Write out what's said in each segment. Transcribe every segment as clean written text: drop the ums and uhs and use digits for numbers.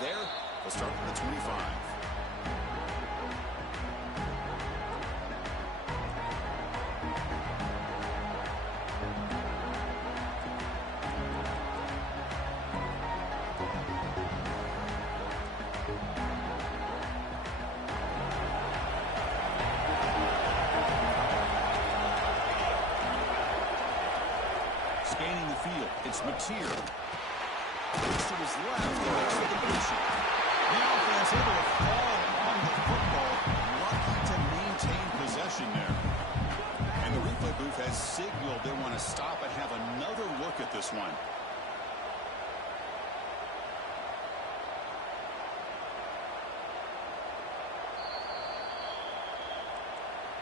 there. They'll start from the 25. Scanning the field, it's Mateer. Looks to his left, he makes the completion. The offense able to fall on the football, lucky to maintain possession there. And the replay booth has signaled they want to stop and have another look at this one.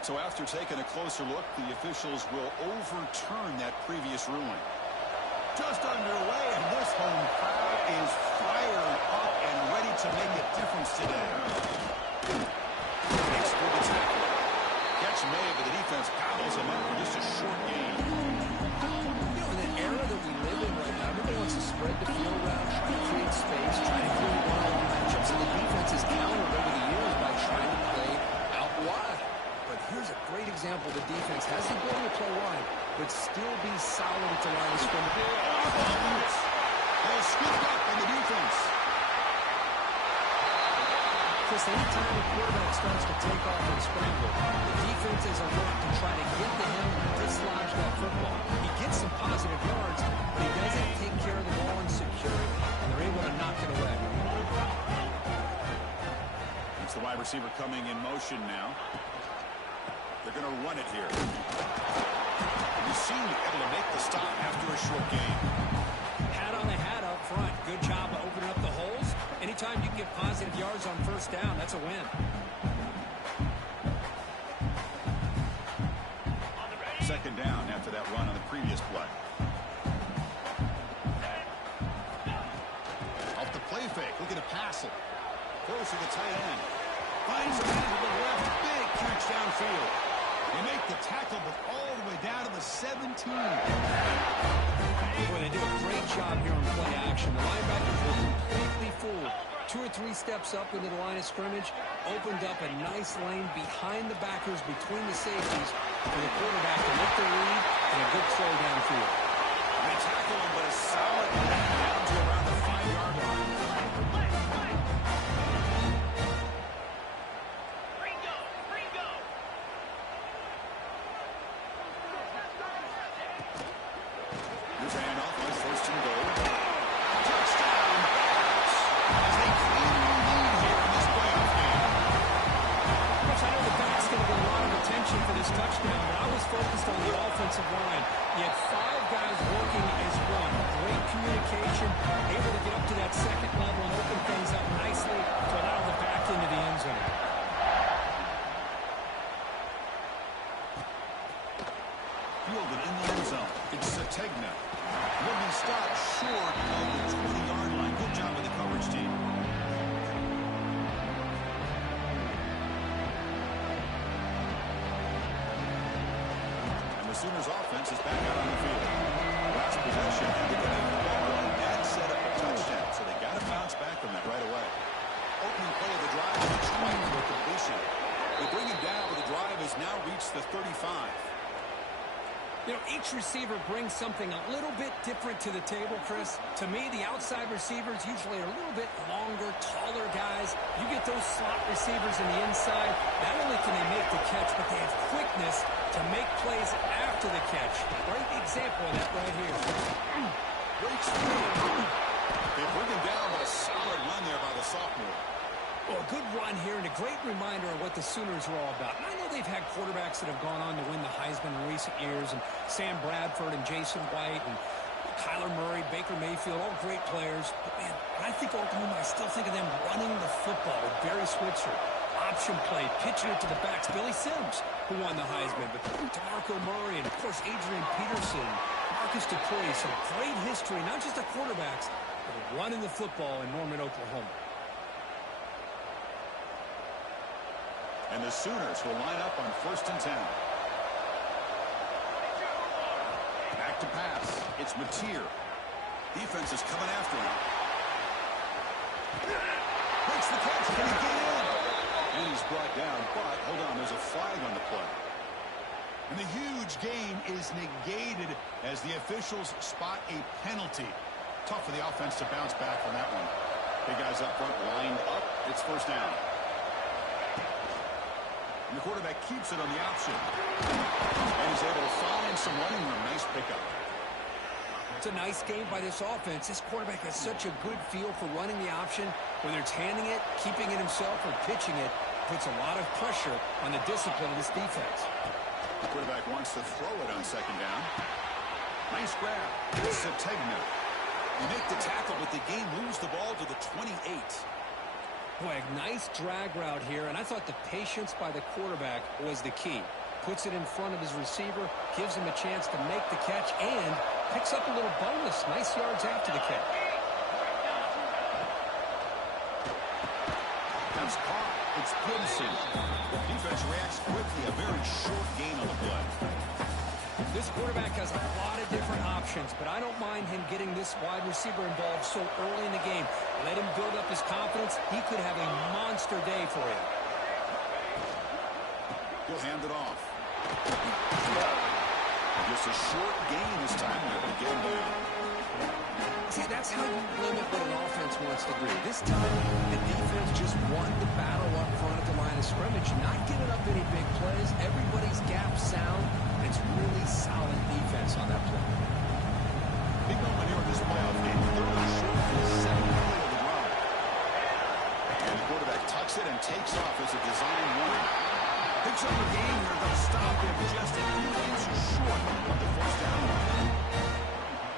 So after taking a closer look, the officials will overturn that previous ruling. Just underway, and this home crowd is fired up and ready to make a difference today. Takes through the tackle. Catch made, but the defense gobbles him up for just a short gain. You know, in the era that we live in right now, everybody wants to spread the field around, try to create space, try to create one-on-one matchups, and the defense has countered over the years by trying to play out wide. But here's a great example. The defense has the ability to play wide, but still be solid at the line of scrimmage. They'll scoop up on the defense. Chris, anytime a quarterback starts to take off and scramble, the defense is alert to try to get to him and dislodge that football. He gets some positive yards, but he doesn't take care of the ball and secure it, and they're able to knock it away. It's the wide receiver coming in motion now. They're going to run it here. And you seem able to make the stop after a short gain. Hat on the hat up front. Good job of opening up the holes. Anytime you can get positive yards on first down, that's a win. Second down after that run on the previous play. Off the play fake. Looking to pass it. Close to the tight end. Finds a man to the left. Big catch downfield. They make the tackle, but all the way down to the 17. Boy, they do a great job here on play action. The linebackers were completely fooled. 2 or 3 steps up into the line of scrimmage, opened up a nice lane behind the backers, between the safeties, for the quarterback to lift the lead and a good throw downfield. They tackle him, but a solid run down to around the 5-yard line. Focused on the offensive line. You had 5 guys working as one. Great communication, able to get up to that second level and open things up nicely to allow the back into the end zone. Fielded in the end zone. It's Sategna. Will be stopped short of the 20-yard line. Good job with the coverage team. The Sooners offense is back out on the field. Last possession, and they get the ball and that set up a touchdown. So they got to bounce back from that right away. Opening play of the drive, it's right for completion. They bring him down, but the drive has now reached the 35. You know, each receiver brings something a little bit different to the table, Chris. To me, the outside receivers usually are a little bit longer, taller guys. You get those slot receivers in the inside, not only can they make the catch, but they have quickness to make plays after the catch. Great example of that right here. Breaks through. They bring him down with a solid run there by the sophomore. Well, a good run here and a great reminder of what the Sooners are all about. And I know they've had quarterbacks that have gone on to win the Heisman in recent years, and Sam Bradford and Jason White and Kyler Murray, Baker Mayfield, all great players. But, man, when I think Oklahoma, I still think of them running the football with Barry Switzer. Option play, pitching it to the backs. Billy Sims, who won the Heisman, but DeMarco Murray and, of course, Adrian Peterson, Marcus Dupree. Some great history, not just of quarterbacks, but of running the football in Norman, Oklahoma. And the Sooners will line up on 1st and 10. Back to pass. It's Mateer. Defense is coming after him. Makes the catch. Can he get in? And he's brought down, but hold on, there's a flag on the play. And the huge gain is negated as the officials spot a penalty. Tough for the offense to bounce back from that one. Big guys up front lined up. It's first down. And the quarterback keeps it on the option. And he's able to find some running room. Nice pickup. It's a nice game by this offense. This quarterback has such a good feel for running the option. Whether it's handing it, keeping it himself, or pitching it, puts a lot of pressure on the discipline of this defense. The quarterback wants to throw it on second down. Nice grab. It's a Tegna. You make the tackle, but the game moves the ball to the 28. Boy, a nice drag route here, and I thought the patience by the quarterback was the key. Puts it in front of his receiver, gives him a chance to make the catch, and picks up a little bonus. Nice yards after the catch. That's caught. It's Gibson. Defense reacts quickly. A very short gain on the play. This quarterback has a lot of different options, but I don't mind him getting this wide receiver involved so early in the game. Let him build up his confidence. He could have a monster day for you. He'll hand it off. Just a short gain this time. They'll get him down. See, that's how you limit what an offense wants to do. This time, the defense just won the battle up front at the line of scrimmage, not giving up any big plays. Everybody's gap sound. It's really solid defense on that play. Big moment here in this playoff game. Third and short for the second play of the run. And the quarterback tucks it and takes off as a design run. Picks up the game here. They'll stop him just a few inches short of the first down line.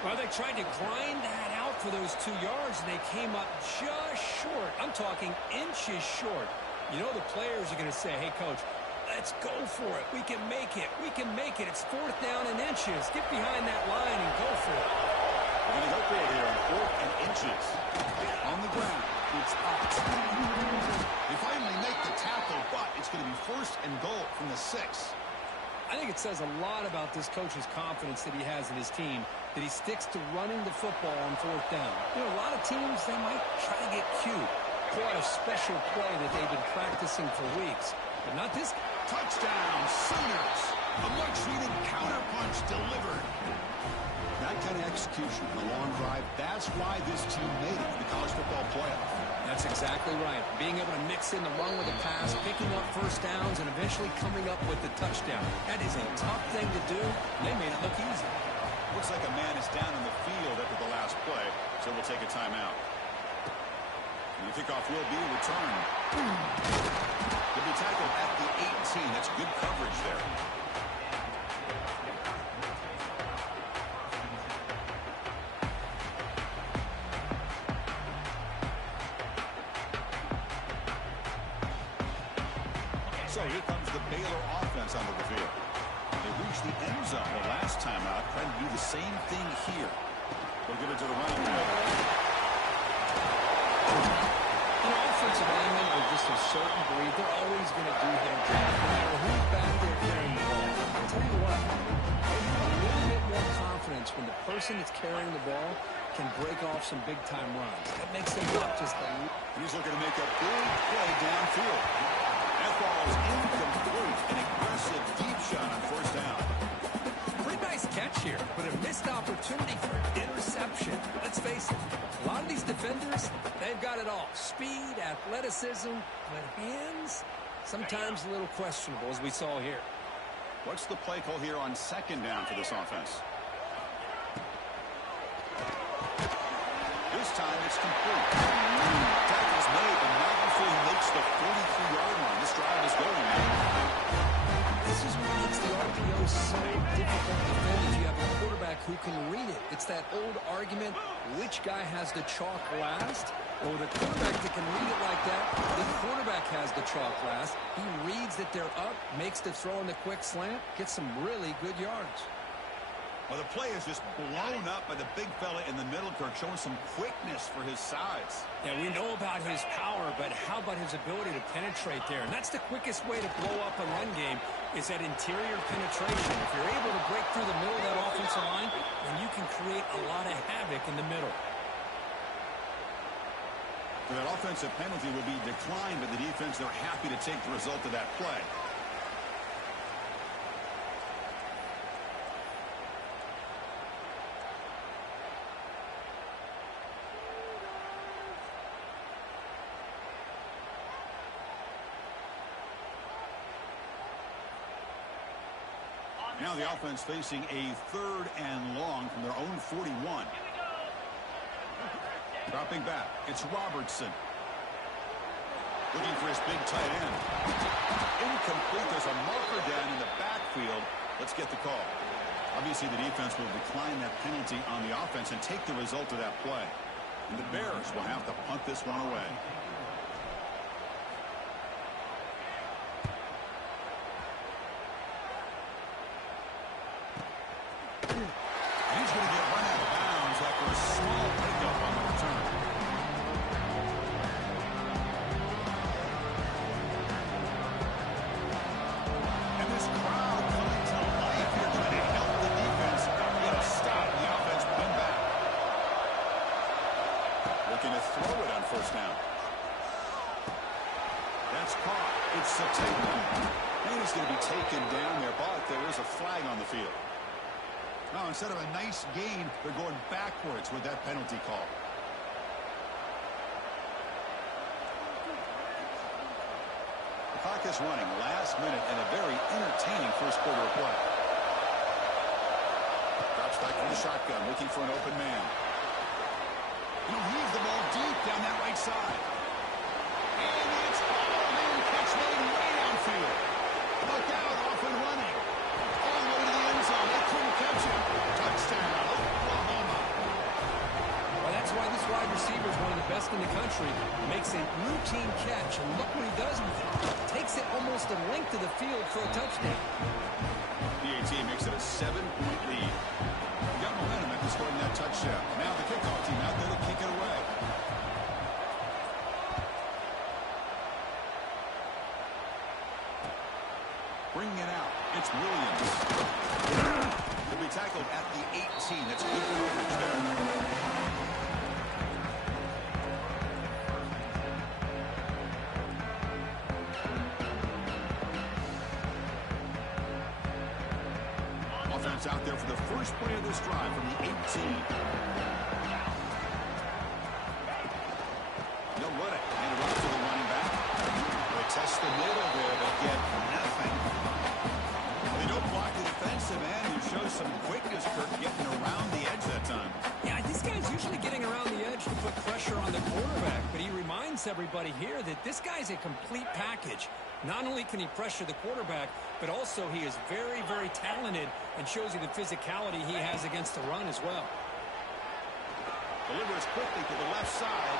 Well, they tried to grind that out for those 2 yards, and they came up just short. I'm talking inches short. You know the players are going to say, hey, Coach, let's go for it. We can make it. We can make it. It's fourth down and inches. Get behind that line and go for it. We're going to go for it here on fourth and inches. On the ground. It's up. They finally make the tackle, but it's going to be first and goal from the 6. I think it says a lot about this coach's confidence that he has in his team, that he sticks to running the football on fourth down. You know, a lot of teams, they might try to get cute, pull out a special play that they've been practicing for weeks, but not this. Touchdown, Sooners. A much-needed counterpunch delivered. That kind of execution, a long drive, that's why this team made it in the college football playoff. That's exactly right. Being able to mix in the run with the pass, picking up first downs, and eventually coming up with the touchdown. That is a tough thing to do. They made it look easy. Looks like a man is down in the field after the last play, so we'll take a timeout. And the kickoff will be returned. He'll be tackled at the 18. That's good coverage there. So here comes the Baylor offense onto the field. They reached the end zone the last time out, trying to do the same thing here. They'll give it to the running back. You know, offensive linemen are just a certain breed. They're always going to do their job, no matter who's back there carrying the ball. I'll tell you what, they have a little bit more confidence when the person that's carrying the ball can break off some big-time runs. That makes them look just a little. He's looking to make a big play downfield. That ball is incomplete. An aggressive deep shot on first down. Pretty nice catch here, but a missed opportunity for interception. Let's face it, a lot of these defenders, they've got it all. Speed, athleticism, but hands, sometimes a little questionable, as we saw here. What's the play call here on second down for this offense? This time it's complete. Tackle's made, but not before he makes the 43-yard line. This drive is going now. This is what makes the RPO so difficult to defend if you have a quarterback who can read it. It's that old argument, which guy has the chalk last? Or the quarterback that can read it like that, the quarterback has the chalk last. He reads that they're up, makes the throw in the quick slant, gets some really good yards. Well, the play is just blown up by the big fella in the middle, Kirk, showing some quickness for his size. Yeah, we know about his power, but how about his ability to penetrate there? And that's the quickest way to blow up a run game, is that interior penetration. If you're able to break through the middle of that offensive line, then you can create a lot of havoc in the middle. That offensive penalty will be declined, but the defense, they're happy to take the result of that play. Now the offense facing a 3rd and long from their own 41. Dropping back, it's Robertson. Looking for his big tight end. Incomplete. There's a marker down in the backfield. Let's get the call. Obviously, the defense will decline that penalty on the offense and take the result of that play. And the Bears will have to punt this one away. He's going to get run out of bounds after a small pickup on the return. And this crowd coming to life here trying to help the defense get a stop. The offense win back. Looking to throw it on 1st down. That's caught. It's Sategna. And he's going to be taken down there, but there is a flag on the field. Now, instead of a nice gain, they're going backwards with that penalty call. The clock is running. Last minute and a very entertaining first quarter of play. Drops back from the shotgun, looking for an open man. He'll heave the ball deep down that right side. And it's all-man catch made way downfield. Look out, off and running. All the way to the end zone. They couldn't catch him. Touchdown, Oklahoma. Well, that's why this wide receiver is one of the best in the country. Makes a routine catch, and look what he does with it. Takes it almost a length of the field for a touchdown. PAT makes it a 7-point lead. We got momentum after scoring that touchdown. Now the kickoff team out there to kick it away. Bringing it out, it's Williams. He'll be tackled at the 18. That's good coverage there. Offense out there for the first play of this drive from the 18. They'll run it. Hand it off to the running back. They test the middle there, but get nothing. They don't block the defensive end, who shows some quickness, Kirk, getting around the edge that time. Yeah, this guy's usually getting around the edge to put pressure on the quarterback, but he reminds everybody here that this guy's a complete package. Not only can he pressure the quarterback, but also he is very, very talented and shows you the physicality he has against the run as well. Delivers quickly to the left side.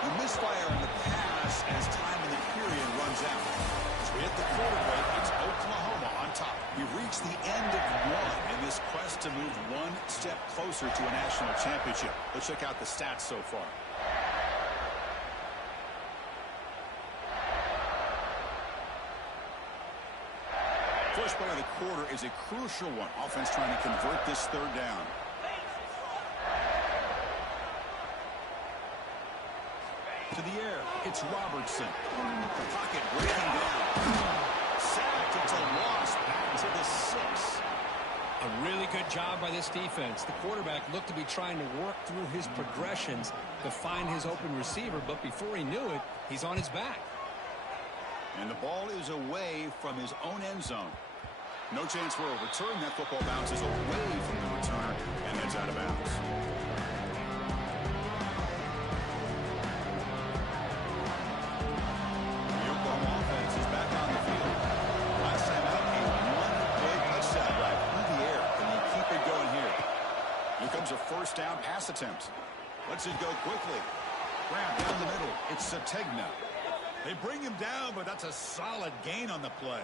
The misfire on the pass as time in the period runs out. As we hit the quarter break, it's Oklahoma on top. We've reached the end of one in this quest to move one step closer to a national championship. Let's check out the stats so far. First play of the quarter is a crucial one. Offense trying to convert this 3rd down. To the air, it's Robertson. The pocket breaking down. Sacked, it's a loss. Back to the 6. A really good job by this defense. The quarterback looked to be trying to work through his progressions to find his open receiver, but before he knew it, he's on his back. And the ball is away from his own end zone. No chance for a return. That football bounces away from the returner and heads out of bounds. The Oklahoma offense is back on the field. Last time out, a one-play touchdown drive through the air. Can they keep it going here? Here comes a 1st down pass attempt. Lets it go quickly. Grab down the middle. It's Sategna. They bring him down, but that's a solid gain on the play.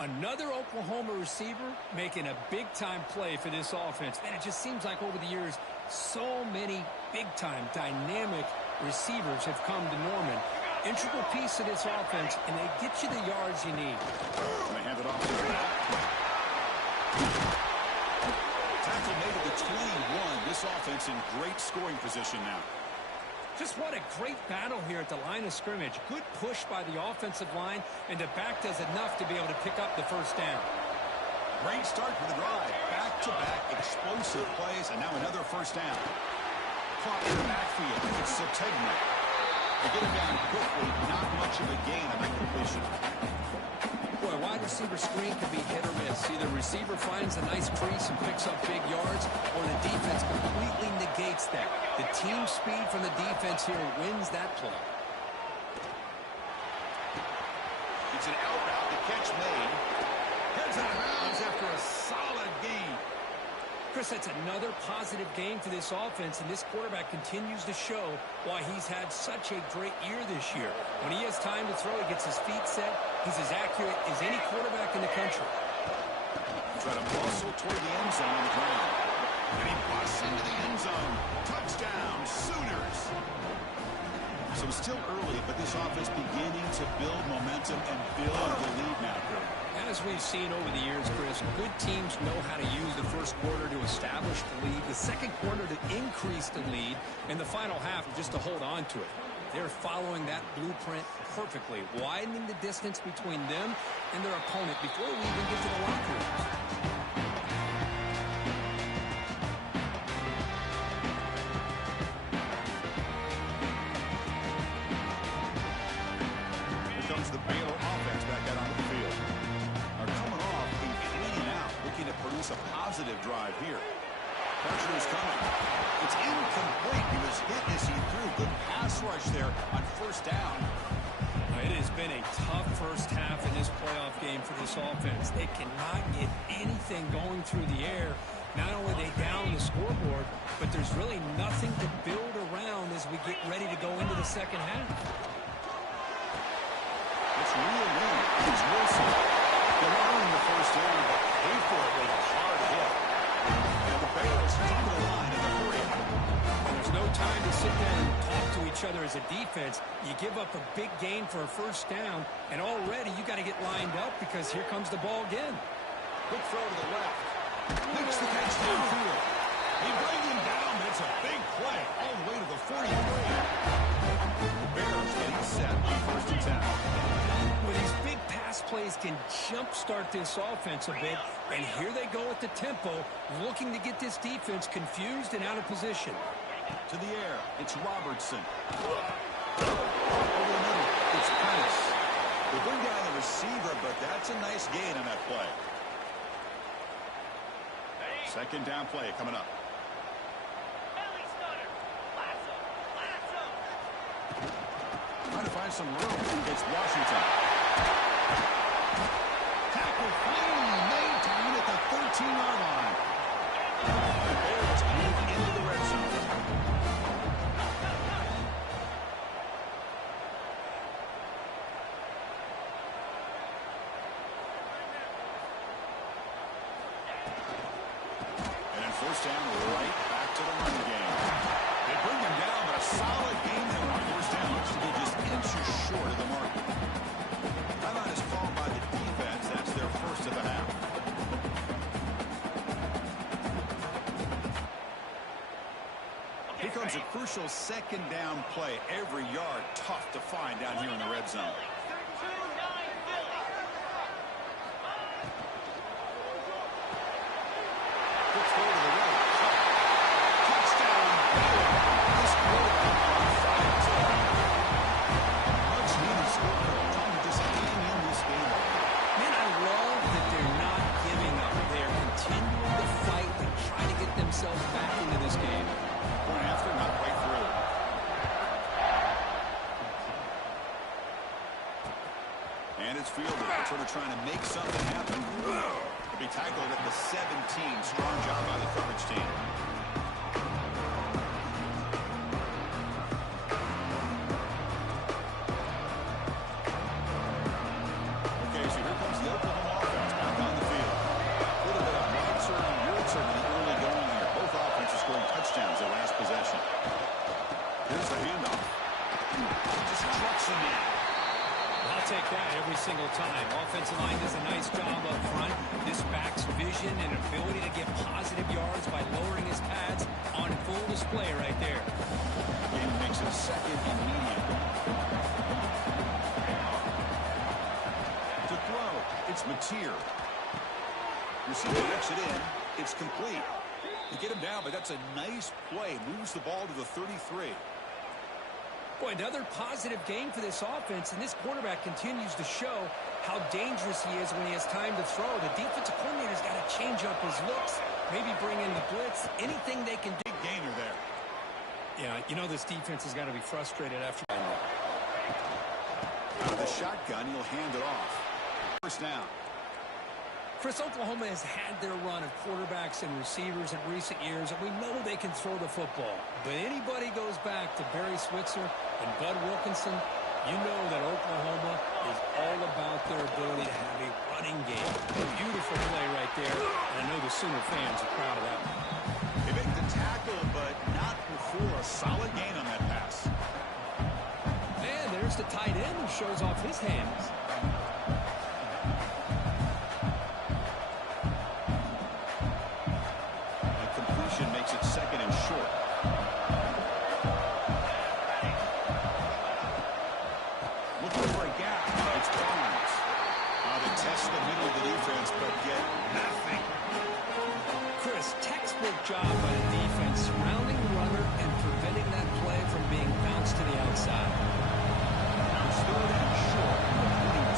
Another Oklahoma receiver making a big-time play for this offense. Man, it just seems like over the years, so many big-time, dynamic receivers have come to Norman. Integral piece of this offense, and they get you the yards you need. They hand it off to the back. Tackle made at the 21. This offense in great scoring position now. Just what a great battle here at the line of scrimmage. Good push by the offensive line, and the back does enough to be able to pick up the first down. Great start for the drive. Back-to-back explosive plays, and now another first down. Caught in the backfield. It's Sategna. They get him down quickly. Not much of a gain on that completion. Boy, a wide receiver screen can be hit or miss. Either receiver finds a nice crease and picks up big yards, or the defense completely negates that. The team speed from the defense here wins that play. It's an out route. The catch made. Heads out of bounds after a solid gain. Chris, that's another positive game for this offense, and this quarterback continues to show why he's had such a great year this year. When he has time to throw, he gets his feet set. He's as accurate as any quarterback in the country. Try to muscle toward the end zone on the ground. And he busts into the end zone. Touchdown, Sooners. So it's still early, but this offense beginning to build momentum and build the lead now, Kurt. As we've seen over the years, Chris, good teams know how to use the first quarter to establish the lead, the second quarter to increase the lead, and the final half just to hold on to it. They're following that blueprint perfectly, widening the distance between them and their opponent before we even get to the locker rooms. Here comes the Baylor offense back out onto the field. Are coming off a 3-and-out, looking to produce a positive drive here. Pressure is coming. It's incomplete. He was hit as he threw. Good pass rush there on first down. It has been a tough first half in this playoff game for this offense. They cannot get anything going through the air. Not only are they down the scoreboard, but there's really nothing to build around as we get ready to go into the second half. It's real win. It's Wilson. They're earning the first down, but pay for it with a hard hit. And the Bears top of the line in the hurry. There's no time to sit there and talk to each other as a defense. You give up a big gain for a first down, and already you got to get lined up because here comes the ball again. Quick throw to the left. Makes the catch downfield. He brings him down, but it's a big play all the way to the 43. The Bears getting set on first and 10. Well, these big pass plays can jumpstart this offense a bit, and here they go at the tempo, looking to get this defense confused and out of position. To the air, it's Robertson. Over the middle, it's Price. They bring down the receiver, but that's a nice gain on that play. Second down play coming up. Trying to find some room. It's Washington. Tackle clean, maintained at the 13-yard line. The Bears move into the red zone. And then first down, right back to the run game. They bring him down, but a solid game there on first down. Looks to be just inches short of the mark. Timeout is called by the defense. That's their first of the half. Here comes a crucial second down play. Every yard tough to find down here in the red zone. Good throw to the right. Touchdown. This quarterback on fire today. Much needed score. Trying to just hang in this game. Man, I love that they're not giving up. They are continuing to fight and try to get themselves back into this game. Point after, not quite through. And it's fielded. It's sort of trying to make something happen. It'll be tackled at the 17. Strong job by the coverage team. Okay, so here comes the Oklahoma offense back on the field. A little bit of monster and Wilson in the early going here. Both offenses scoring touchdowns their last possession. Here's the handoff. Just trucks him in. I'll take that every single time. Offensive line does a nice job up front. This back's vision and ability to get positive yards by lowering his pads on full display right there. Game makes it second and medium. To throw, it's Mateer. Receiver gets it in. It's complete. You get him down, but that's a nice play. Moves the ball to the 33. Boy, another positive game for this offense, and this quarterback continues to show how dangerous he is when he has time to throw. The defensive coordinator's got to change up his looks, maybe bring in the blitz, anything they can do. Big gainer there. Yeah, you know this defense has got to be frustrated after. Out of the shotgun, he'll hand it off. First down. Chris, Oklahoma has had their run of quarterbacks and receivers in recent years, and we know they can throw the football. But anybody goes back to Barry Switzer and Bud Wilkinson, you know that Oklahoma is all about their ability to have a running game. A beautiful play right there, and I know the Sooner fans are proud of that one. They make the tackle, but not before a solid gain on that pass. And there's the tight end who shows off his hands. Makes it second and short. Looking for a gap. It's Barnes. They test the middle of the defense, but get nothing. Chris, textbook job by the defense, surrounding the runner and preventing that play from being bounced to the outside. Now it's third and short.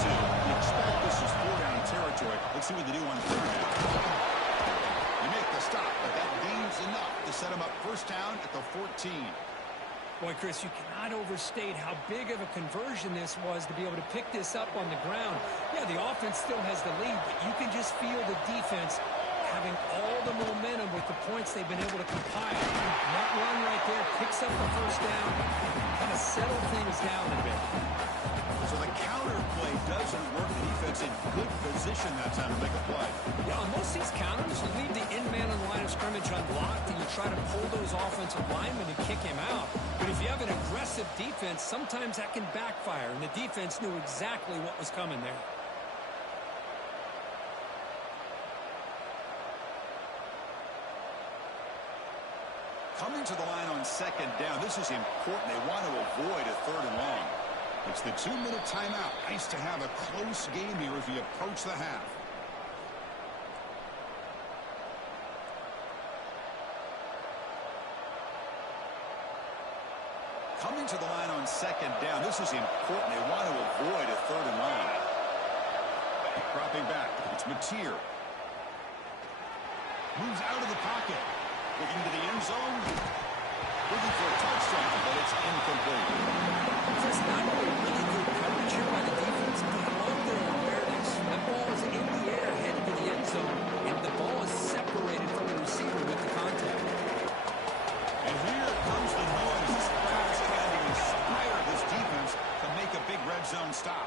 22. You expect this is four-down territory. Let's see what they do on third down. Make the stop, but that gains enough to set him up first down at the 14. Boy, Chris, you cannot overstate how big of a conversion this was to be able to pick this up on the ground. Yeah, the offense still has the lead, but you can just feel the defense having all the momentum with the points they've been able to compile. And that run right there picks up the first down, kind of settle things down a bit. So the counter play doesn't work. The defense in good position that time to make a play. Yeah, on most of these counters, you leave the in-man on the line of scrimmage unblocked, and you try to pull those offensive linemen and kick him out. But if you have an aggressive defense, sometimes that can backfire, and the defense knew exactly what was coming there. Coming to the line on second down, this is important. They want to avoid a third and long. It's the 2-minute timeout. Nice to have a close game here as we approach the half. Coming to the line on second down. This is important. They want to avoid a third and long. Dropping back. It's Mateer. Moves out of the pocket. Looking to the end zone. Looking for a touchdown, but it's incomplete. Just not only really good coverage here by the defense, but I love their awareness. That ball is in the air headed to the end zone, and the ball is separated from the receiver with the contact. And here comes the noise. This crowd is trying to inspire this defense to make a big red zone stop.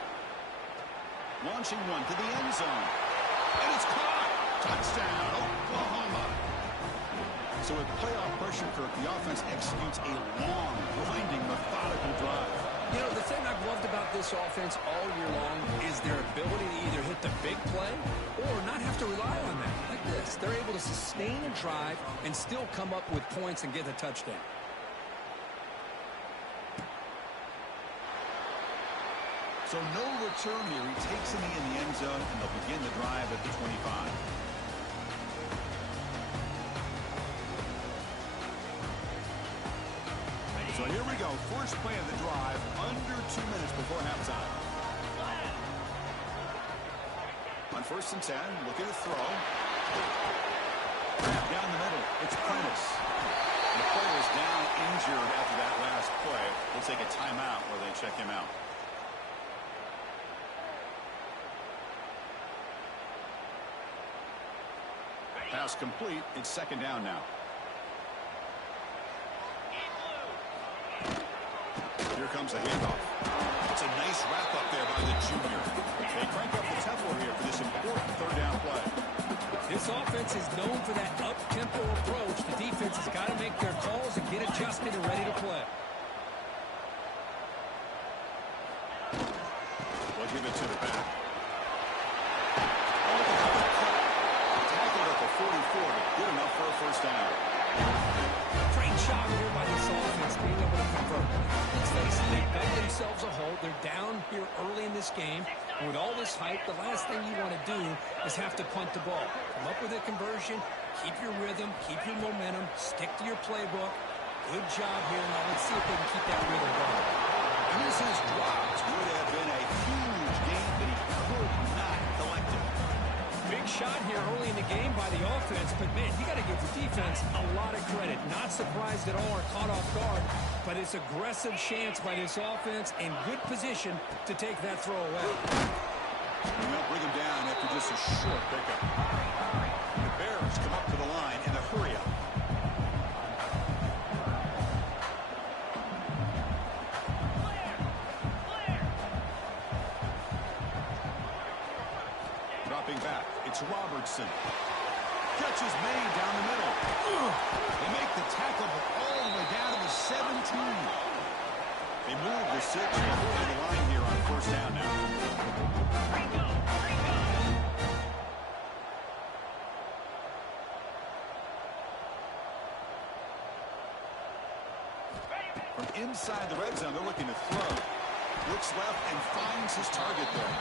Launching one to the end zone. And it's caught. Touchdown, Oklahoma. So with playoff pressure, Kirk, the offense executes a long, grinding, methodical drive. You know, the thing I've loved about this offense all year long is their ability to either hit the big play or not have to rely on that. Like this, they're able to sustain a drive and still come up with points and get a touchdown. So no return here. He takes it in the end zone, and they'll begin the drive at the 25. So here we go. First play of the drive, under 2 minutes before halftime. On first and 10, looking to throw. Grab down the middle. It's Prentice. The player is down injured after that last play. They'll take a timeout where they check him out. Pass complete. It's second down now. Here comes the handoff. It's a nice wrap-up there by the junior. They crank up the tempo here for this important third down play. This offense is known for that up-tempo approach. The defense has got to make their calls and get adjusted and ready to play. What give it to the back. Tackled at the 44, but good enough for a first down. Great job here by this offense being able to convert. Let's face it, they dug themselves a hole. They're down here early in this game. And with all this hype, the last thing you want to do is have to punt the ball. Come up with a conversion, keep your rhythm, keep your momentum, stick to your playbook. Good job here. Now let's see if they can keep that rhythm going. And this is dropped. Would have been a huge gain, but he could not collect it. Big shot here early in the game by the offense, but man, you got to give the defense a lot of credit. Not surprised at all or caught off guard, but it's aggressive chance by this offense in good position to take that throw away. And they'll bring him down after just a short pickup. The Bears come up to the line in a hurry-up. Dropping back, it's Robertson. Catch is made down the middle. They make the tackle, but all the way down to the 17. They move the 6 over the line here on first down now. From inside the red zone, they're looking to throw. Looks left and finds his target there.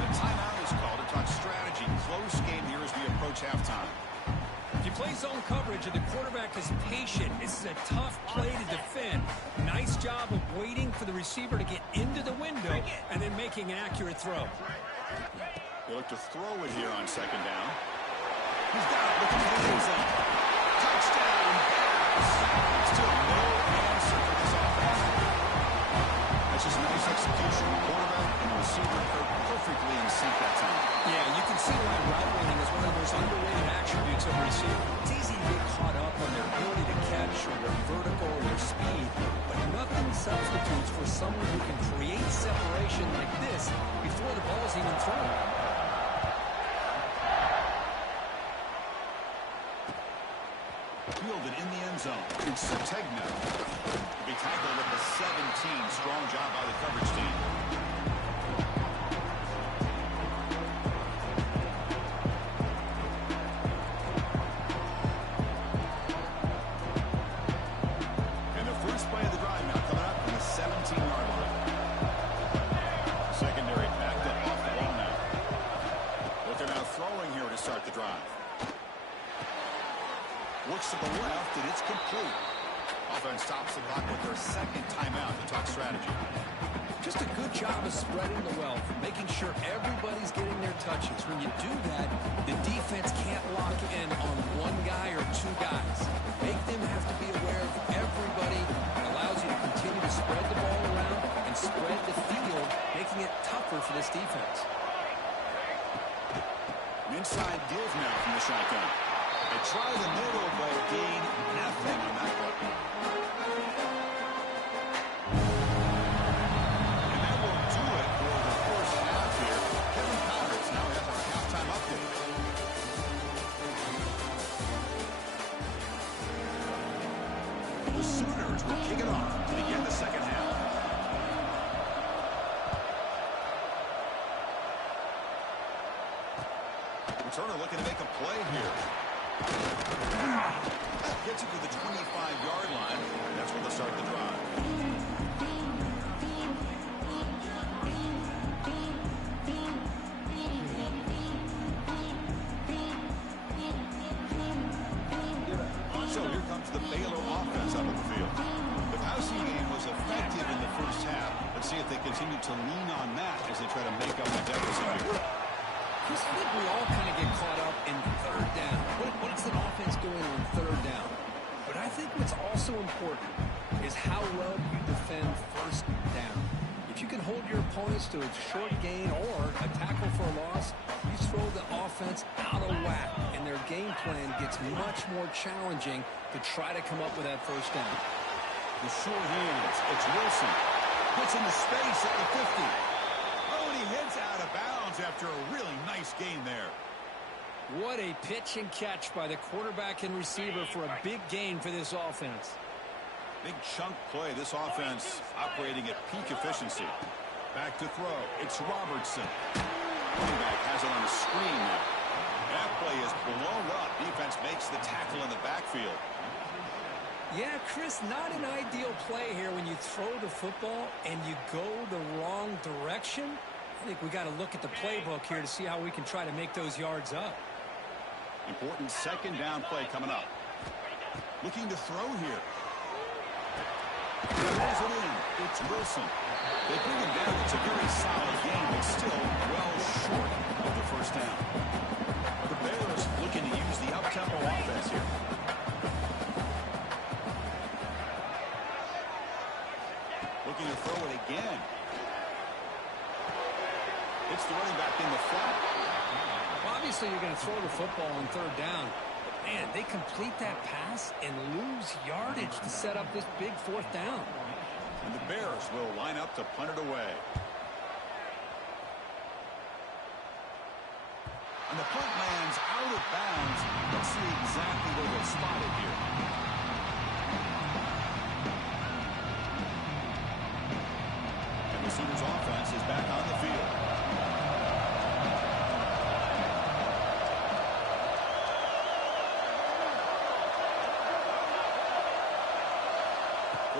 The timeout is called to talk strategy. Close game here as we approach halftime. If you play zone coverage and the quarterback is patient, this is a tough play to defend. Nice job of waiting for the receiver to get into the window and then making an accurate throw. They look to throw it here on second down. He's got it looking for the end zone. Touchdown, Bears. Still no answer for this offense. That's just nice execution. Quarterback and receiver are perfectly in sync that time. Yeah, you can see why route running is one of the most underrated attributes of a receiver. It's easy to get caught up on their ability to catch or their vertical or their speed, but nothing substitutes for someone who can create separation like this before the ball is even thrown. Fielded in the end zone. It's Sategna. To be tackled at the 17. Strong job by the coverage team. And the first play of the drive now coming up from the 17-yard line. Secondary backed up off the ball now. But they're now throwing here to start the drive. Looks to the left, and it's complete. Offense stops the clock with their second timeout to talk strategy. Just a good job of spreading the wealth, making sure everybody's getting their touches. When you do that, the defense can't lock in on one guy or two guys. Make them have to be aware of everybody. It allows you to continue to spread the ball around and spread the field, making it tougher for this defense. An inside give now from the shotgun. They try the middle, but gain nothing on that one. And that will do it for the first half here. Kevin Powers now has our halftime update. The Sooners will kick it off to begin the second half. Returner looking to make a play here. Gets it to the 25-yard line. That's where they'll start the drive. So here comes the Baylor offense out of the field. The passing game was effective in the first half. Let's see if they continue to lean on that as they try to make up the deficit here. I think we all kind of get caught up in third down. What is an offense doing on third down? But I think what's also important is how well you defend first down. If you can hold your opponents to a short gain or a tackle for a loss, you throw the offense out of whack, and their game plan gets much more challenging to try to come up with that first down. The short hands. It's Wilson. Puts in the space at the 50. Oh, and he heads out of bounds after a really nice gain there. What a pitch and catch by the quarterback and receiver for a big gain for this offense. Big chunk play. This offense operating at peak efficiency. Back to throw. It's Robertson. Running back has it on a screen now. That play is blown up. Defense makes the tackle in the backfield. Yeah, Chris, not an ideal play here when you throw the football and you go the wrong direction. I think we got to look at the playbook here to see how we can try to make those yards up. Important second down play coming up. Looking to throw here. Throws it in. It's Wilson. They bring him down. It's a very solid game, but still well short of the first down. The Bears looking to use the up-tempo offense here. Looking to throw it again. It's the running back in the flat. Well, obviously, you're going to throw the football on third down. But, man, they complete that pass and lose yardage to set up this big fourth down. And the Bears will line up to punt it away. And the punt lands out of bounds. Let's see exactly where they'll spot it here. And the Sooners offense is back on the field.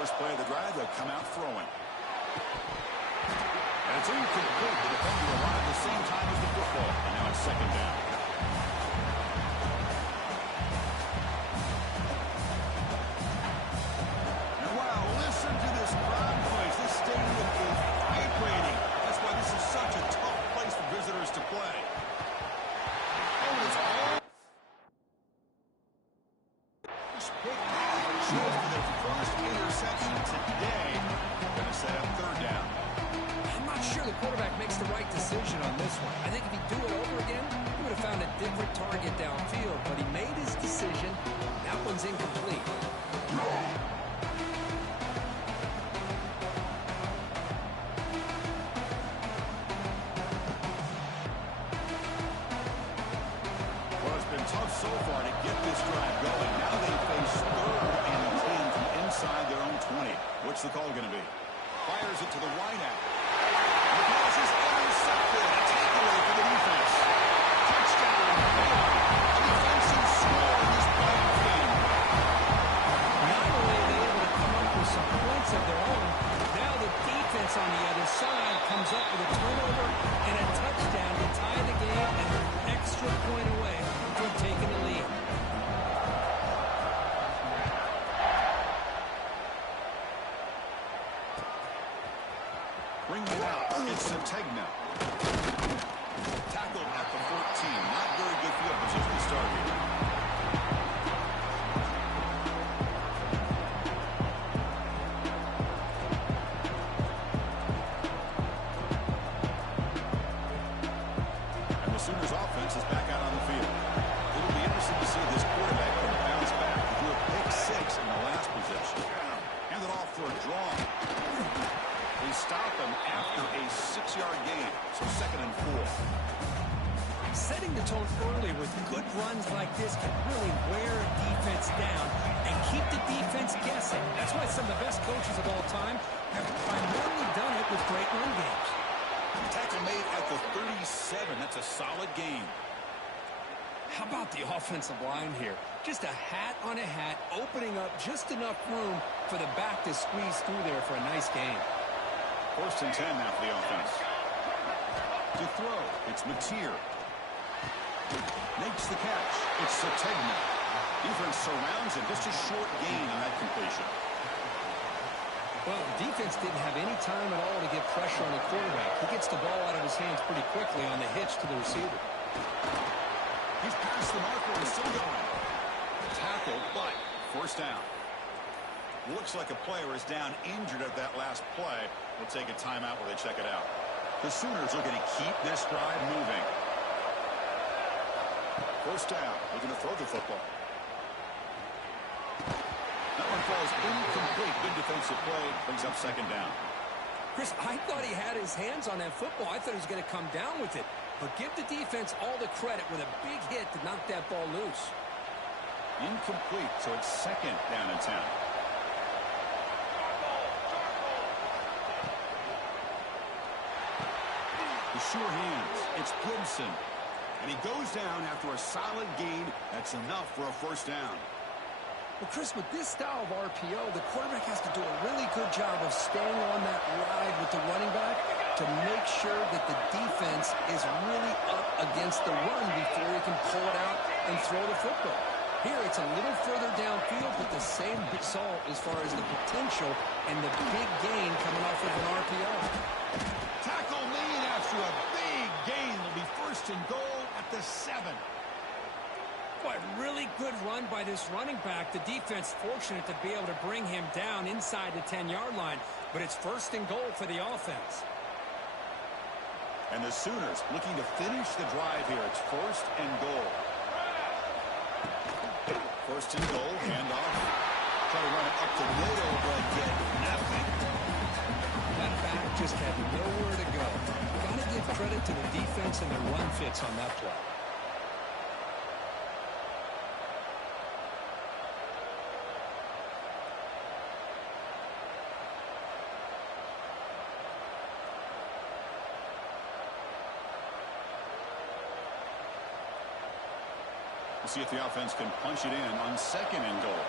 First play of the drive, they'll come out throwing. And it's incomplete. The defender arrived at the same time as the football. And now it's second down. And wow, listen to this crowd noise. This stadium is vibrating. That's why this is such a tough place for visitors to play. Oh, it's all picked off. Shows for their first interception today. Going to set up third down. I'm not sure the quarterback makes the right decision on this one. I think if he'd do it over again, he would have found a different target downfield. But he made his decision. That one's incomplete. Well, it's been tough so far to get this drive going. Now they face third and 10 from inside their own 20. What's the call going to be? Fires it to the wide out. The pass is intercepted. A takeaway for the defense. Touchdown, Baylor. A defensive score in this playoff game. Not only are they able to come up with some points of their own, now the defense on the other side comes up with a turnover and a touchdown to tie the game and an extra point away from taking the lead. Bring it out. It's Sategna. Tackled at the 14. Not very good field position to start here. And the Sooners offense is back out on the field. It'll be interesting to see this quarterback can bounce back to do a pick six in the last possession. Hand it off for a draw. They stop him after a 6-yard gain, so 2nd and 4. Setting the tone early with good runs like this can really wear a defense down and keep the defense guessing. That's why some of the best coaches of all time have primarily done it with great run games. Tackle made at the 37. That's a solid gain. How about the offensive line here? Just a hat on a hat, opening up just enough room for the back to squeeze through there for a nice gain. 1st and 10 now for the offense. To throw, it's Mateer. Makes the catch. It's Sategna. Defense surrounds him. Just a short gain on that completion. Well, the defense didn't have any time at all to get pressure on the quarterback. He gets the ball out of his hands pretty quickly on the hitch to the receiver. He's past the marker and still going. Tackle, but first down. Looks like a player is down injured at that last play. We'll take a timeout while they check it out. The Sooners are going to keep this drive moving. First down. They're going to throw the football. That one falls incomplete. Good defensive play. Brings up 2nd down. Chris, I thought he had his hands on that football. I thought he was going to come down with it. But give the defense all the credit with a big hit to knock that ball loose. Incomplete, so it's 2nd down and 10. Sure hands. It's Gibson. And he goes down after a solid gain. That's enough for a first down. Well, Chris, with this style of RPO, the quarterback has to do a really good job of staying on that ride with the running back to make sure that the defense is really up against the run before he can pull it out and throw the football. Here, it's a little further downfield, but the same result as far as the potential and the big gain coming off of an RPO. Tackle made after a big gain. Will be first and goal at the 7. Boy, really good run by this running back. The defense fortunate to be able to bring him down inside the 10-yard line, but it's first and goal for the offense. And the Sooners looking to finish the drive here. It's first and goal. First and goal, handoff. Try to run it up the middle, but get nothing. That back just had nowhere to go. Got to give credit to the defense and the run fits on that play. We'll see if the offense can punch it in on second and goal.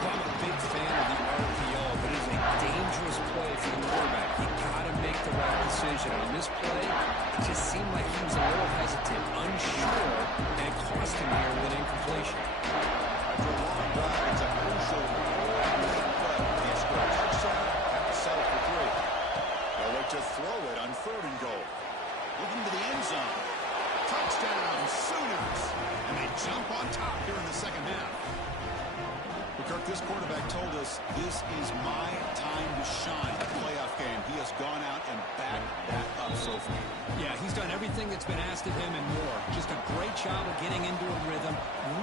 I'm a big fan of the RPO, but it is a dangerous play for the quarterback. You got to make the right decision. On this play, it just seemed like he was a little hesitant, unsure, and it cost him here with an incompletion. After a long drive, it's a crucial play. He scored a touchdown, have to settle for 3. They'll look to throw it on third and goal. Looking to the end zone. Touchdown, Sooners. And they jump on top here in the second half. Well, Kirk, this quarterback told us this is my time to shine. A playoff game. He has gone out and backed that up so far. Yeah, he's done everything that's been asked of him and more. Just a great job of getting into a rhythm.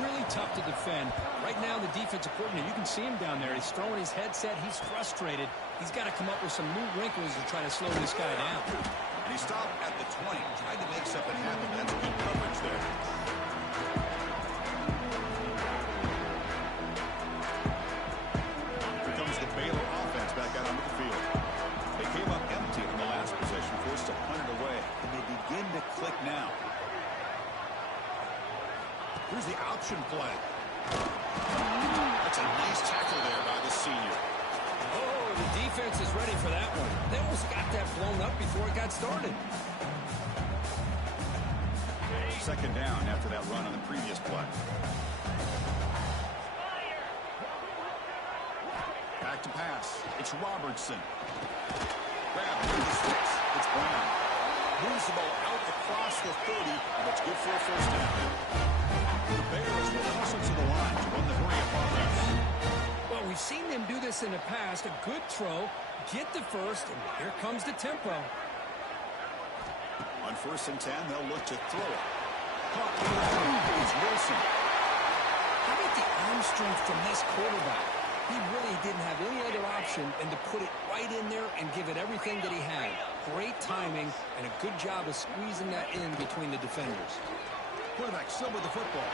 Really tough to defend. Right now, the defensive coordinator, you can see him down there. He's throwing his headset. He's frustrated. He's got to come up with some new wrinkles to try to slow this guy down. And he stopped at the 20. Tried to make something happen. That's good coverage there. Here comes the Baylor offense back out onto the field. They came up empty on the last possession, forced to punt it away. And they begin to click now. Here's the option play. That's a nice tackle there by the senior. Oh, the defense is ready for that one. They almost got that blown up before it got started. Second down after that run on the previous play. Back to pass. It's Robertson. Grab near the sticks. It's Brown. Moves the ball out across the 30, and it's good for a first down. The Bears will hustle to the line to run the hurry-up offense. Well, we've seen them do this in the past. A good throw, get the first, and here comes the tempo. On first and 10, they'll look to throw it. Caught is Wilson. How about the arm strength from this quarterback? He really didn't have any other option than to put it right in there and give it everything that he had. Great timing and a good job of squeezing that in between the defenders. Quarterback still with the football.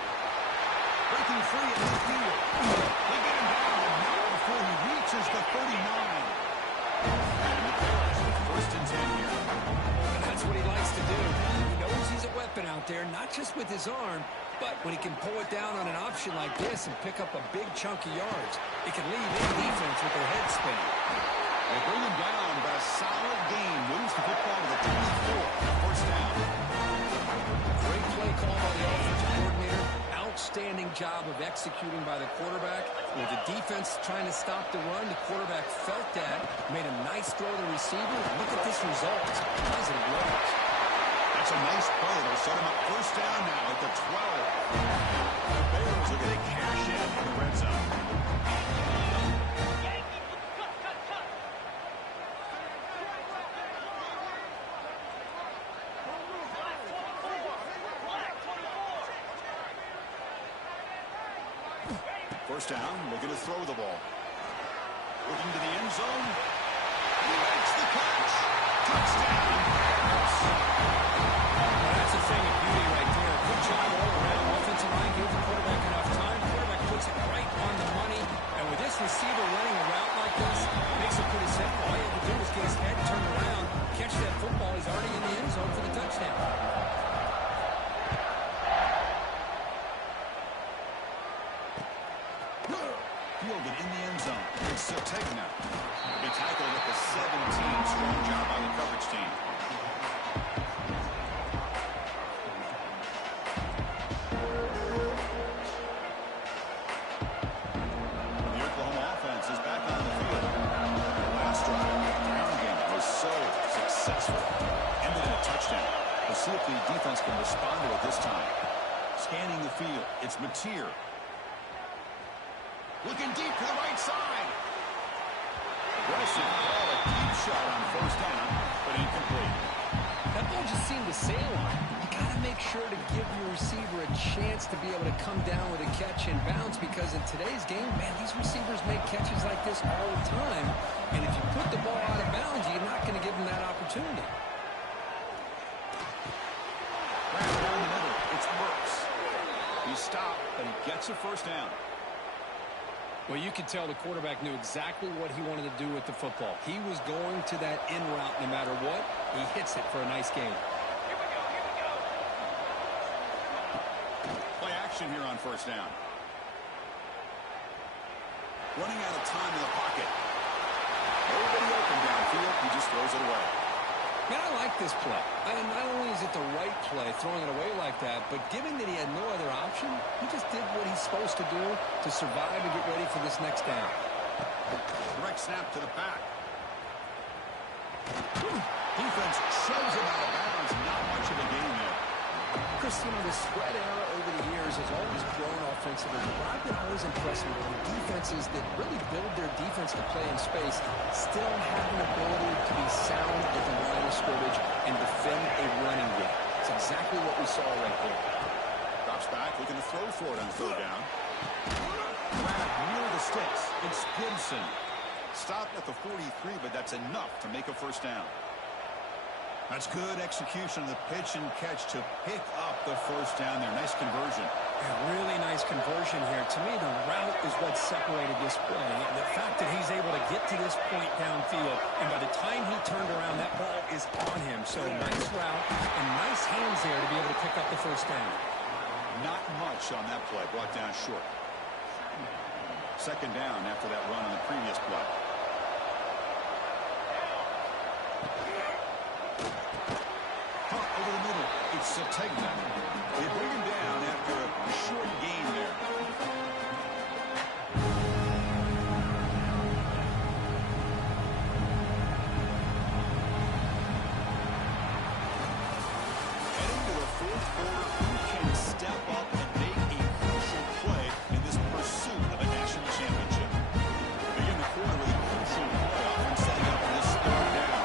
Breaking free at midfield. They get him down, but not before he reaches the 39. And the Bears with first and 10 here. And that's what he likes to do. He knows he's a weapon out there, not just with his arm, but when he can pull it down on an option like this and pick up a big chunk of yards, it can leave any defense with their head spinning. They bring him down, but a solid gain moves the football to the 24. First down. Great play call by the offensive coordinator. Outstanding job of executing by the quarterback. With the defense trying to stop the run, the quarterback felt that, made a nice throw to the receiver. Look at this result. It's positive yards. That's a nice play. They'll set him up first down now at the 12. The Bears are going to cash in the red zone. First down, looking to throw the ball. Looking to the end zone. He makes the catch. Touchdown. Well, that's a thing of beauty right there. Good job all around. Offensive line gave the quarterback enough time. Quarterback puts it right on the money. And with this receiver running a route like this, it makes it pretty simple. All you have to 10. Fielded in the end zone. It's Sategna. He tackled at the 17. Strong job by the coverage team. The Oklahoma offense is back on the field. Last drive, the ground game was so successful. Ended in a touchdown. We'll see if the defense can respond to it this time. Scanning the field. It's Mateer. Looking deep to the right side. Aggressive call, a deep shot on first down, but incomplete. That ball just seemed to sail on. You got to make sure to give your receiver a chance to be able to come down with a catch and bounce, because in today's game, man, these receivers make catches like this all the time. And if you put the ball out of bounds, you're not going to give them that opportunity. Right down the middle, it's Brooks. He stopped, but he gets a first down. Well, you could tell the quarterback knew exactly what he wanted to do with the football. He was going to that in route no matter what. He hits it for a nice gain. Play action here on first down. Running out of time in the pocket. Nobody open downfield. He just throws it away. Man, I like this play. And not only is it the right play, throwing it away like that, but given that he had no other option, he just did what he's supposed to do to survive and get ready for this next down. Direct snap to the back. Defense shoves him out of bounds. Not much of a gain there. Chris, you know, the spread era over the years has always grown offensively. But I've been always impressed with the defenses that really build their defense to play in space still have an ability to be sound at the line of scrimmage and defend a running game. It's exactly what we saw right there. Drops back, looking to throw for it on third down. Grab near the sticks. It's Gibson. Stopped at the 43, but that's enough to make a first down. That's good execution of the pitch and catch to pick up the first down there. Nice conversion. Yeah, really nice conversion here. To me, the route is what separated this play. And the fact that he's able to get to this point downfield, and by the time he turned around, that ball is on him. So nice route and nice hands there to be able to pick up the first down. Not much on that play. Brought down short. Second down after that run on the previous play. Over the middle, it's Sategna. They bring him down after a short gain there. Heading to the fourth quarter, who can step up and make a crucial play in this pursuit of a national championship? Begin the quarter with a crucial playoff and setting up this third down.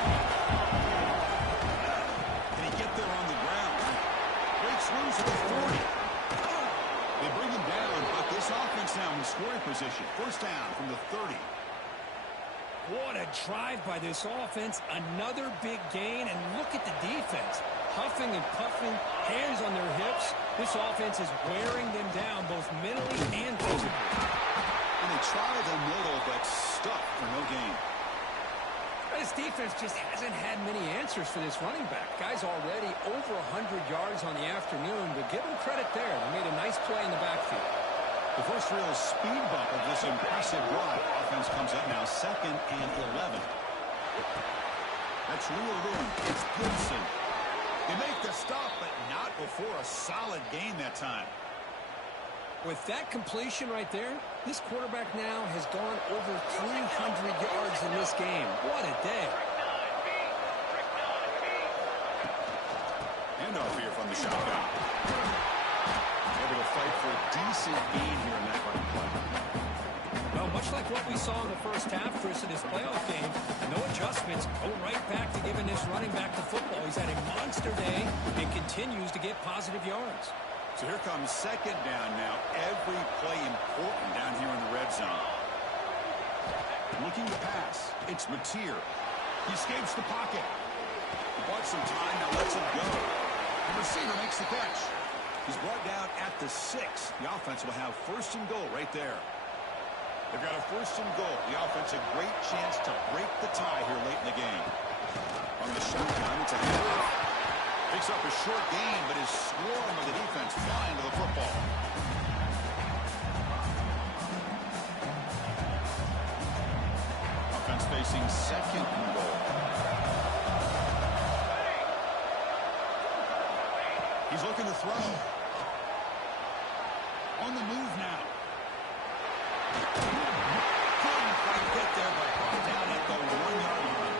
Loose at the 40. They bring him down, but this offense now in scoring position. First down from the 30. What a drive by this offense. Another big gain, and look at the defense. Huffing and puffing, hands on their hips. This offense is wearing them down both mentally and physically. And they try the middle, but stuck for no gain. This defense just hasn't had many answers for this running back. Guy's already over 100 yards on the afternoon, but give him credit there. They made a nice play in the backfield. The first real speed bump of this impressive drive. Offense comes up now 2nd and 11. That's reeled in. It's Gibson. They make the stop, but not before a solid gain that time. With that completion right there, this quarterback now has gone over 300 yards in this game. What a day. Handoff here from the shotgun. Able to fight for a decent gain here in that running play. Well, much like what we saw in the first half, Chris, in this playoff game, no adjustments, go right back to giving this running back the football. He's had a monster day and continues to get positive yards. So here comes second down now. Every play important down here in the red zone. Looking to pass. It's Mateer. He escapes the pocket. He bought some time, now lets it go. The receiver makes the catch. He's brought down at the 6. The offense will have first and goal right there. They've got a first and goal. The offense a great chance to break the tie here late in the game. From the shotgun, it's a handoff. Picks up a short gain, but his swarm of the defense flying to the football. Offense facing second and goal. He's looking to throw. On the move now. Couldn't quite get there, but brought down at the 1-yard line.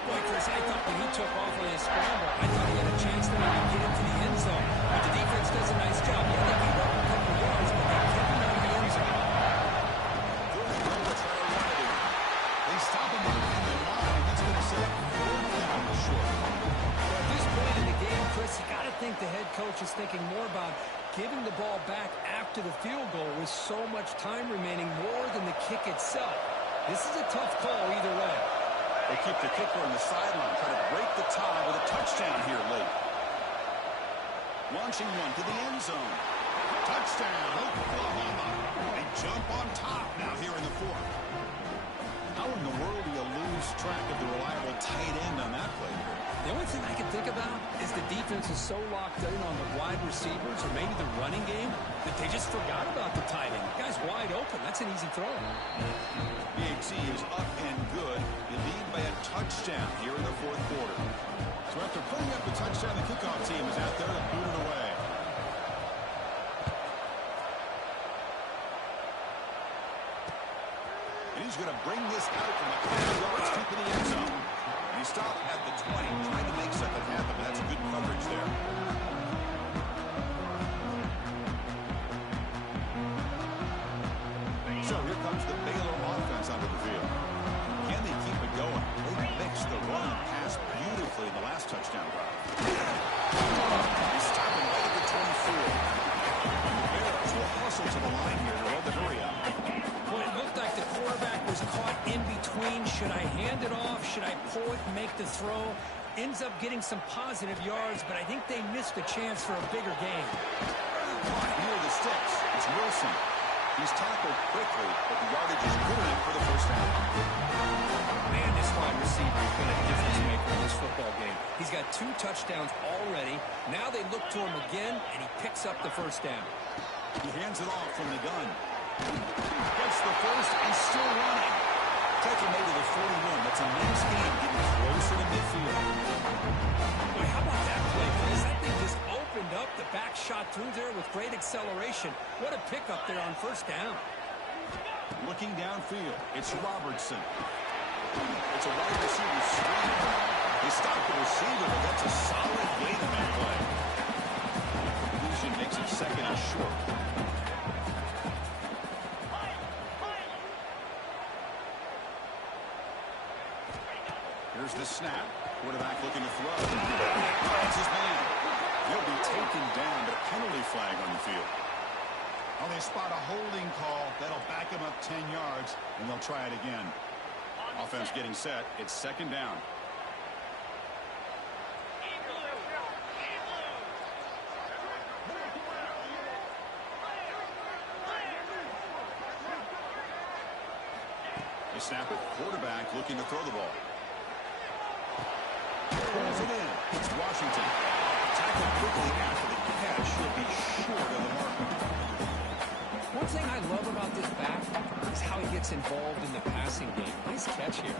Boy, Chris, I thought when he took off on his scramble, I thought he had a chance to maybe get into the end zone. But the defense does a nice job. Yeah, they gave up a couple of yards, but they kept him out of the end zone. Good throw to try to run it in. They stop him on the line, and that's going to set up 4th down short. Well, at this point in the game, Chris, you got to think the head coach is thinking more about giving the ball back after the field goal with so much time remaining more than the kick itself. This is a tough call either way. They keep the kicker on the sideline, try to break the tie with a touchdown here late. Launching one to the end zone. Touchdown, Oklahoma. They jump on top now here in the 4th. How in the world do you lose track of the reliable tight end on that play here? The only thing I can think about is the defense is so locked in on the wide receivers or maybe the running game that they just forgot about the tight end. The guy's wide open. That's an easy throw. BAC is up and good. They lead by a touchdown here in the 4th quarter. So after putting up the touchdown, the kickoff team is out there to boot it away. And he's going to bring this out from a couple yards deep in the end zone. And he stopped at the 20, trying to make something happen, but that's good coverage there. So here comes the Baylor offense onto the field. Can they keep it going? They mixed the run and pass beautifully in the last touchdown drive. He's stopping right at the 24. Baylor will hustle to the line here to hold the hurry up. Well, it looked like the quarterback was caught in between. Should I hand it off? Should I pull it and make the throw? Ends up getting some positive yards, but I think they missed a chance for a bigger gain. Caught near the sticks. It's Wilson. He's tackled quickly, but the yardage is good enough for the first down. Man, this wide receiver has been a difference maker in this football game. He's got 2 touchdowns already. Now they look to him again, and he picks up the first down. He hands it off from the gun. Gets the first and still running. Take him maybe to the 41. That's a nice game, getting closer to midfield. Boy, how about that play, Chris? That thing just opened up. The back shot through there with great acceleration. What a pickup there on first down. Looking downfield, it's Robertson. It's a wide receiver screen. He stopped the receiver, but that's a solid gain on that play. Completion makes it second and short. Here's the snap. Quarterback looking to throw. Finds his man. He'll be taken down, but a penalty flag on the field. Oh, they spot a holding call. That'll back him up 10 yards, and they'll try it again. Offense getting set. It's second down. They snap it. Quarterback looking to throw the ball. Pulls it in. It's Washington. Tackled quickly after the catch. He'll be short of the marker. One thing I love about this back is how he gets involved in the passing game. Nice catch here.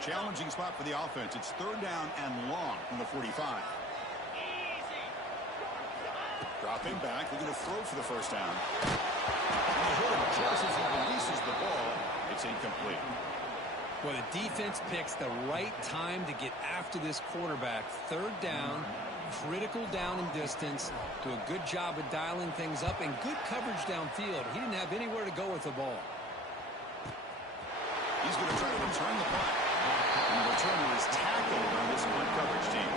Challenging spot for the offense. It's third down and long from the 45. Dropping back, looking to throw for the first down. And the hitter just as he releases the ball, it's incomplete. Well, the defense picks the right time to get after this quarterback. Third down, critical down and distance. Do a good job of dialing things up and good coverage downfield. He didn't have anywhere to go with the ball. He's going to try to return the punt. And the returner is tackled on this punt coverage team.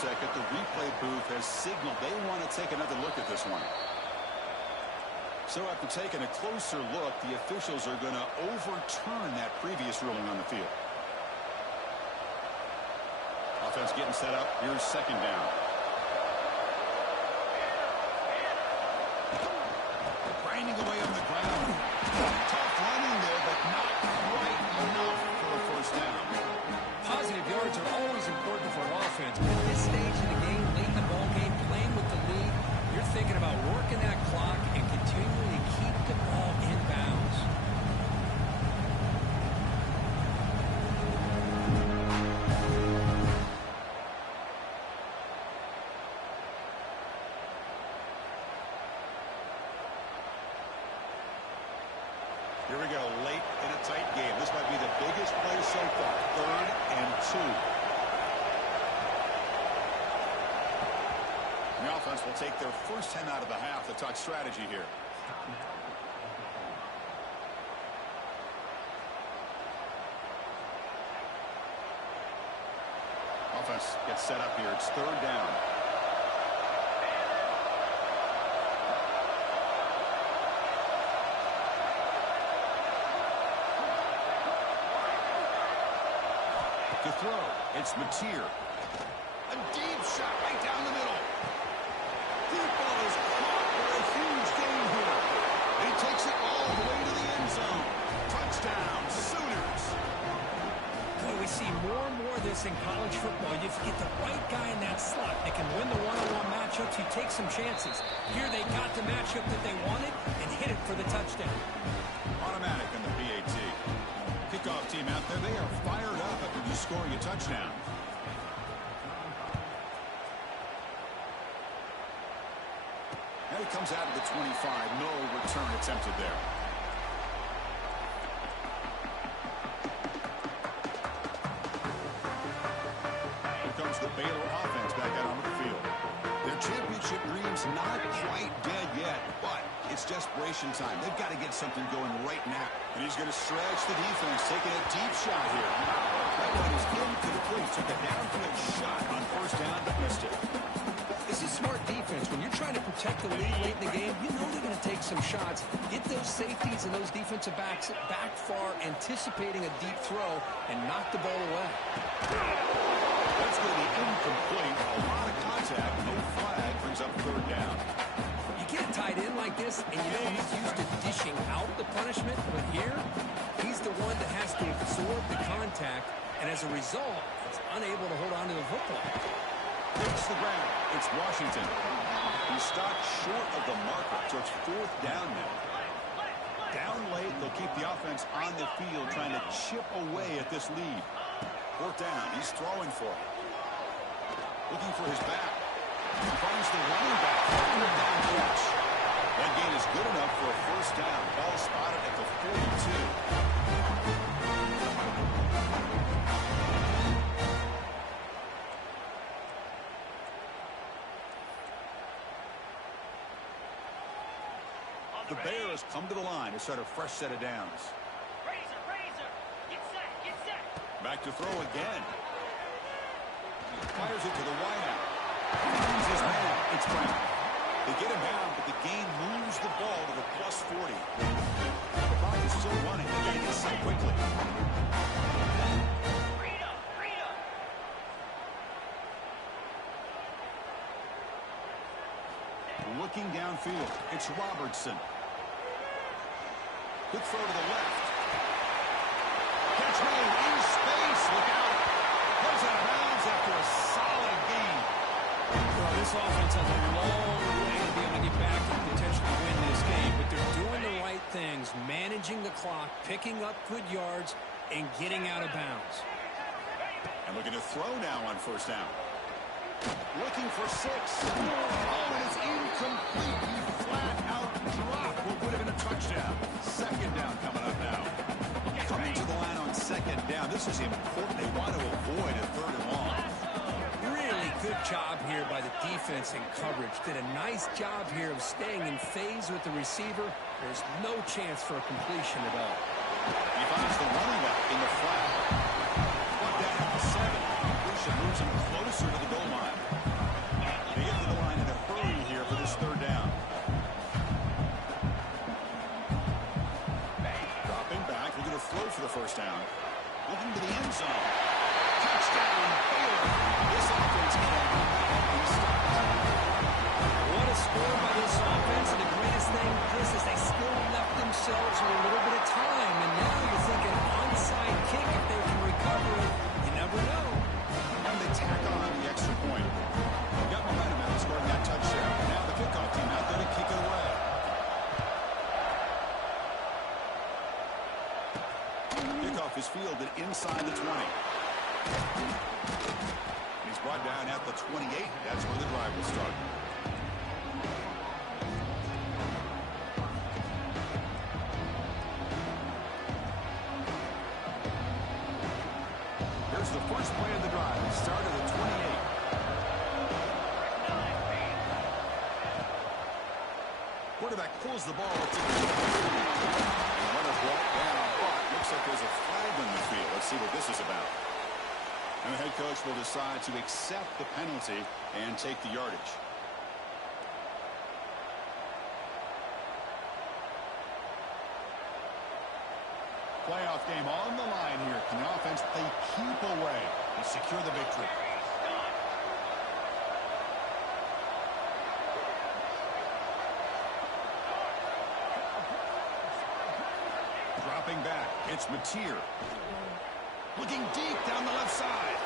second, the replay booth has signaled they want to take another look at this one. So after taking a closer look, the officials are going to overturn that previous ruling on the field. Offense getting set up. Here's second down. Grinding away on the ground. Tough running there, but not quite enough for a first down. Positive yards are always important for an offense, but at this stage in the game, late in the ball game, playing with the lead, you're thinking about working that clock and continuing to keep the ball in bounds. Here we go, late in a tight game. This might be the biggest play so far. 3rd and 2. The offense will take their first 10 out of the half to talk strategy here. Offense gets set up here. It's 3rd down. To throw, it's Mateer. A deep shot right down the middle. Deep ball is caught for a huge gain here. He takes it all the way to the end zone. Touchdown, Sooners. Boy, we see more and more of this in college football. If you get the right guy in that slot that can win the one-on-one matchups, you take some chances. Here they got the matchup that they wanted and hit it for the touchdown. Automatic in the PAT. Kickoff team out there, they are fired up after just scoring a touchdown. And he comes out of the 25. No return attempted there. Here comes the Baylor offense back out onto the field. Their championship dreams not quite dead yet, but it's desperation time. They've got to get something going right now. And he's going to stretch the defense, taking a deep shot here. That one is incomplete. Took a downfield shot on first down, but missed it. This is smart defense. When you're trying to protect the lead late in the game, you know they're going to take some shots. Get those safeties and those defensive backs back far, anticipating a deep throw, and knock the ball away. That's going to be incomplete. A lot of contact. No flag. Brings up 3rd down. You get a tight end like this, and you know he's used to dishing out the punishment, but here, he's the one that has to absorb the contact, and as a result, he's unable to hold on to the football. Hits the ground. It's Washington. He's stopped short of the marker, so it's 4th down now. Down late, they'll keep the offense on the field, trying to chip away at this lead. 4th down. He's throwing for it. Looking for his back. He finds the running back. Down catch. That gain is good enough for a first down. Ball spotted at the 42. The Bears come to the line to start a fresh set of downs. Razor, get set. Back to throw again. Fires it to the wideout. He's his man. It's Brown. They get him down, but the gain moves the ball to the +40. The clock is still running. The gain is set quickly. Looking downfield, it's Robertson. Good throw to the left. Catch made in space. Look out. Goes out of bounds after a solid gain. Well, this offense has a long way to be able to get back and potentially win this game, but they're doing the right things, managing the clock, picking up good yards, and getting out of bounds. And looking to throw now on first down. Looking for 6. Oh, and it's incomplete. He flat out dropped what would have been a touchdown. 2nd down coming up now. Coming to the line on 2nd down. This is important. They want to avoid a 3rd and long. Really good job here by the defense in coverage. Did a nice job here of staying in phase with the receiver. There's no chance for a completion at all. He finds the running back in the flat. One down at the 7. Completion moves him closer to the goal line. down at the 28. That's where the drive will start. Here's the first play of the drive. Start at the 28. Quarterback pulls the ball. It's a runner brought down, but looks like there's a flag in the field. Let's see what this is about. And the head coach will decide to accept the penalty and take the yardage. Playoff game on the line here. Can the offense, they keep away and secure the victory. Dropping back, it's Mateer. Looking deep down the left side.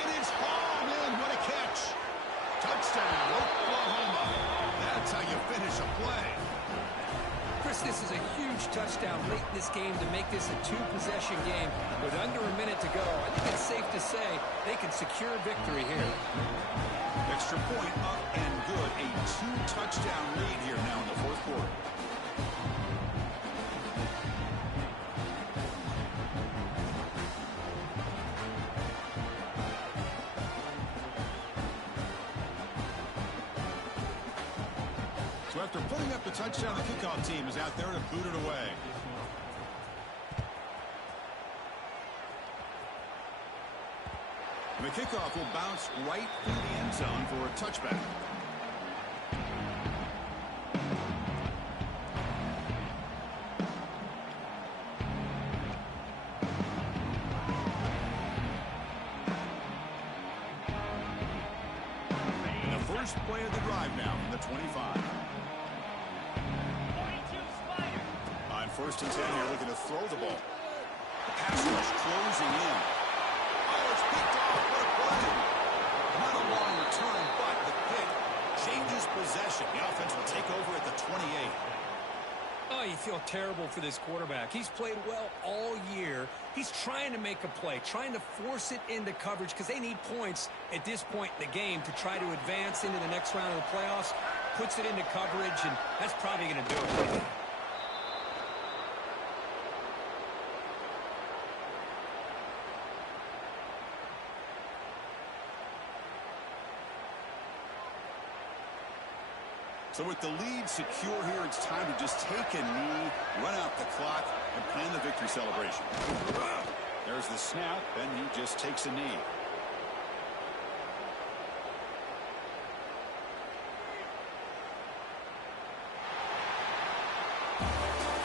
And it's hauled in. What a catch. Touchdown, Oklahoma. That's how you finish a play. Chris, this is a huge touchdown late in this game to make this a two-possession game. With under a minute to go, I think it's safe to say they can secure victory here. Extra point up and good. A two-touchdown lead here now in the fourth quarter. So after putting up the touchdown, the kickoff team is out there to boot it away. The kickoff will bounce right through the end zone for a touchback. And the first play of the drive now from the 25. On first and 10 here, looking to throw the ball. The pass rush closing in. Oh, it's picked off. What a play. Not a long return, but the pick changes possession. The offense will take over at the 28. Oh, you feel terrible for this quarterback. He's played well all year. He's trying to make a play, trying to force it into coverage because they need points at this point in the game to try to advance into the next round of the playoffs. Puts it into coverage, and that's probably going to do it. So with the lead secure here, it's time to just take a knee, run out the clock, and plan the victory celebration. There's the snap, and he just takes a knee.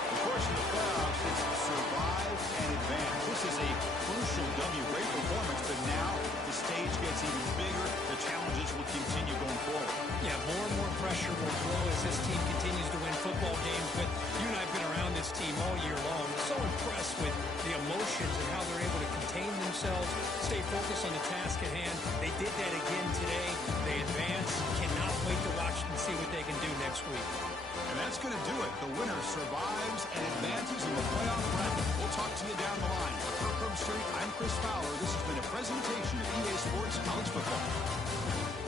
The course of the playoffs is survive and advance. This is a crucial W. Great performance, but now the stage gets even bigger. The challenges will continue going forward. Yeah, more and more pressure will grow as this team continues to win football games. But you and I have been around this team all year long. So impressed with the emotions and how they're able to contain themselves, stay focused on the task at hand. They did that again today. They advance. Cannot wait to watch and see what they can do next week. And that's going to do it. The winner survives and advances in the playoff bracket. We'll talk to you down the line. For Kirkland Street, I'm Chris Fowler. This has been a presentation of EA Sports College Football.